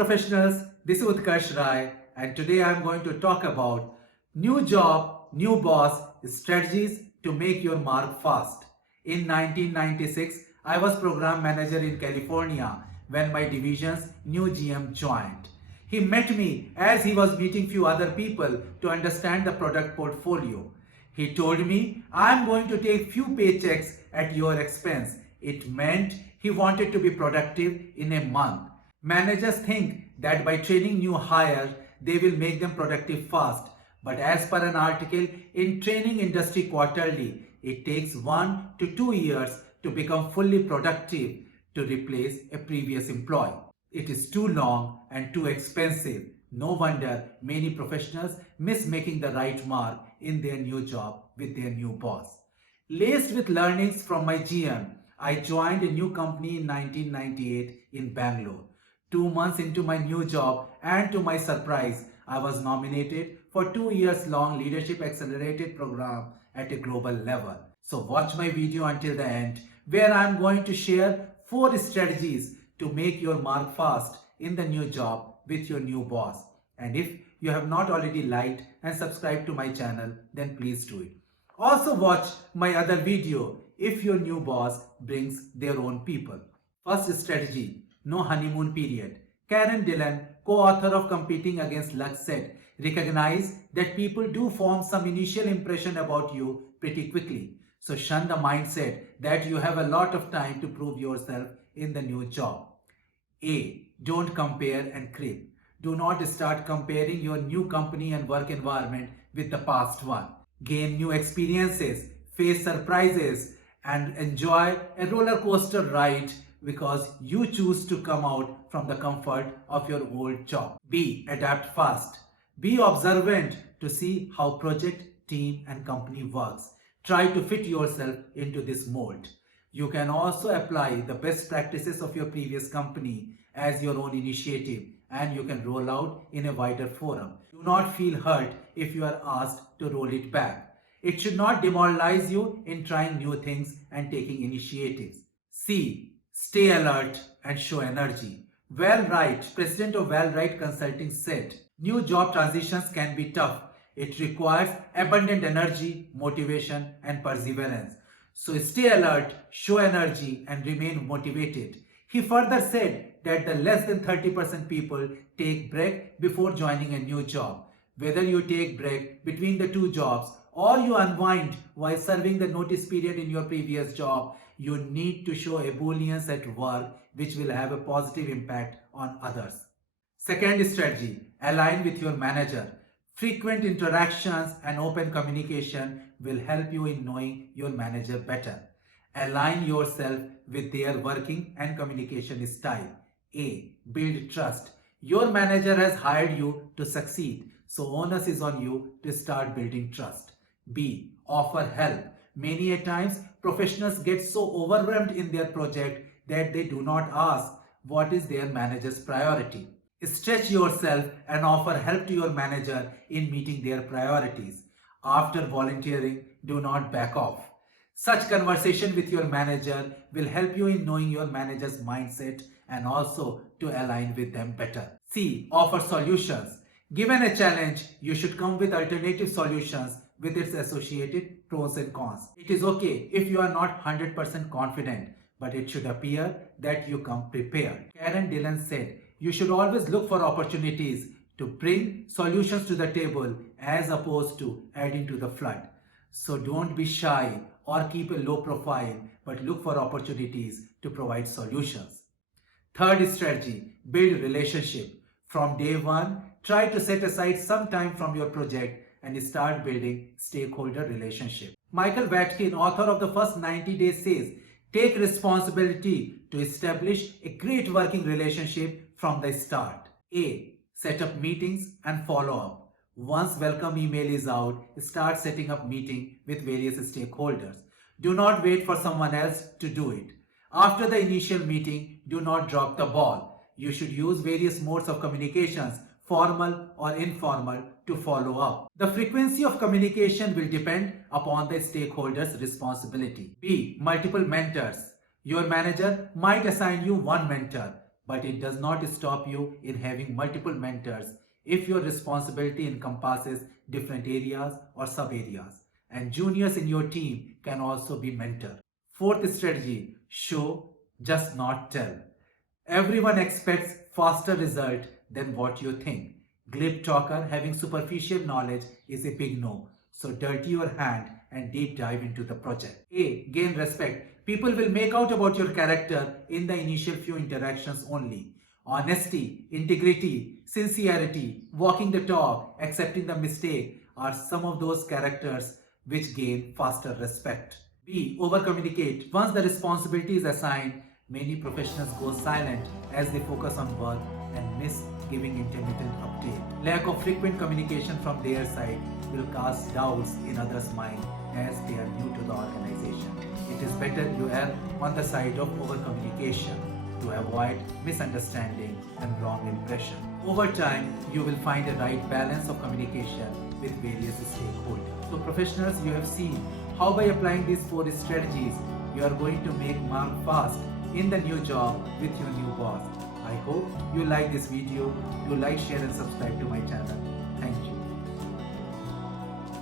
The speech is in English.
professionals, this is Utkarsh Rai and today I am going to talk about new job, new boss strategies to make your mark fast. In 1996, I was program manager in California when my division's new GM joined. He met me as he was meeting few other people to understand the product portfolio. He told me, I am going to take few paychecks at your expense. It meant he wanted to be productive in a month. Managers think that by training new hires, they will make them productive fast. But as per an article in Training Industry Quarterly, it takes 1 to 2 years to become fully productive to replace a previous employee. It is too long and too expensive. No wonder many professionals miss making the right mark in their new job with their new boss. Laced with learnings from my GM, I joined a new company in 1998 in Bangalore. 2 months into my new job, and to my surprise, I was nominated for 2 years long Leadership Accelerated program at a global level. So watch my video until the end, where I am going to share 4 strategies to make your mark fast in the new job with your new boss. And if you have not already liked and subscribed to my channel, then please do it. Also watch my other video if your new boss brings their own people. First strategy, no honeymoon period. Karen Dillon, co-author of Competing Against Luck, said, recognize that people do form some initial impression about you pretty quickly. So shun the mindset that you have a lot of time to prove yourself in the new job. A. Don't compare and creep. Do not start comparing your new company and work environment with the past one. Gain new experiences, face surprises, and enjoy a roller coaster ride because you choose to come out from the comfort of your old job. B. Adapt fast. Be observant to see how project, team, and company works. Try to fit yourself into this mold. You can also apply the best practices of your previous company as your own initiative, and you can roll out in a wider forum. Do not feel hurt if you are asked to roll it back. It should not demoralize you in trying new things and taking initiatives. C. Stay alert and show energy. Wellwright, president of Wellwright Consulting, said, new job transitions can be tough. It requires abundant energy, motivation, and perseverance. So stay alert, show energy, and remain motivated. He further said that the less than 30% people take break before joining a new job. Whether you take break between the two jobs or you unwind while serving the notice period in your previous job, you need to show ebullience at work, which will have a positive impact on others. Second strategy, align with your manager. Frequent interactions and open communication will help you in knowing your manager better. Align yourself with their working and communication style. A. Build trust. Your manager has hired you to succeed, so onus is on you to start building trust. B. Offer help. Many a times, professionals get so overwhelmed in their project that they do not ask what is their manager's priority. Stretch yourself and offer help to your manager in meeting their priorities. After volunteering, do not back off. Such conversation with your manager will help you in knowing your manager's mindset and also to align with them better. C. Offer solutions. Given a challenge, you should come with alternative solutions with its associated pros and cons. It is okay if you are not 100% confident, but it should appear that you come prepared. Karen Dillon said, you should always look for opportunities to bring solutions to the table as opposed to adding to the flood. So don't be shy or keep a low profile, but look for opportunities to provide solutions. Third strategy, build relationship. From day one, try to set aside some time from your project and start building stakeholder relationship. Michael Watkin, author of The First 90 Days, says, take responsibility to establish a great working relationship from the start. A. Set up meetings and follow up. Once welcome email is out, start setting up meeting with various stakeholders. Do not wait for someone else to do it. After the initial meeting, do not drop the ball. You should use various modes of communications, formal or informal, to follow up. The frequency of communication will depend upon the stakeholder's responsibility. B. Multiple mentors. Your manager might assign you one mentor, but it does not stop you in having multiple mentors if your responsibility encompasses different areas or sub areas. And juniors in your team can also be mentored. Fourth strategy, show, just not tell. Everyone expects faster result than what you think. Glib talker having superficial knowledge is a big no. So dirty your hand and deep dive into the project. A. Gain respect. People will make out about your character in the initial few interactions only. Honesty, integrity, sincerity, walking the talk, accepting the mistake are some of those characters which gain faster respect. B. Over communicate. Once the responsibility is assigned, many professionals go silent as they focus on work and miss giving intermittent update. Lack of frequent communication from their side will cast doubts in others' mind as they are new to the organization. It is better you err on the side of over communication to avoid misunderstanding and wrong impression. Over time, you will find a right balance of communication with various stakeholders. So professionals, you have seen how by applying these 4 strategies, you are going to make mark fast in the new job with your new boss. I hope you like this video. You like, share and subscribe to my channel. Thank you.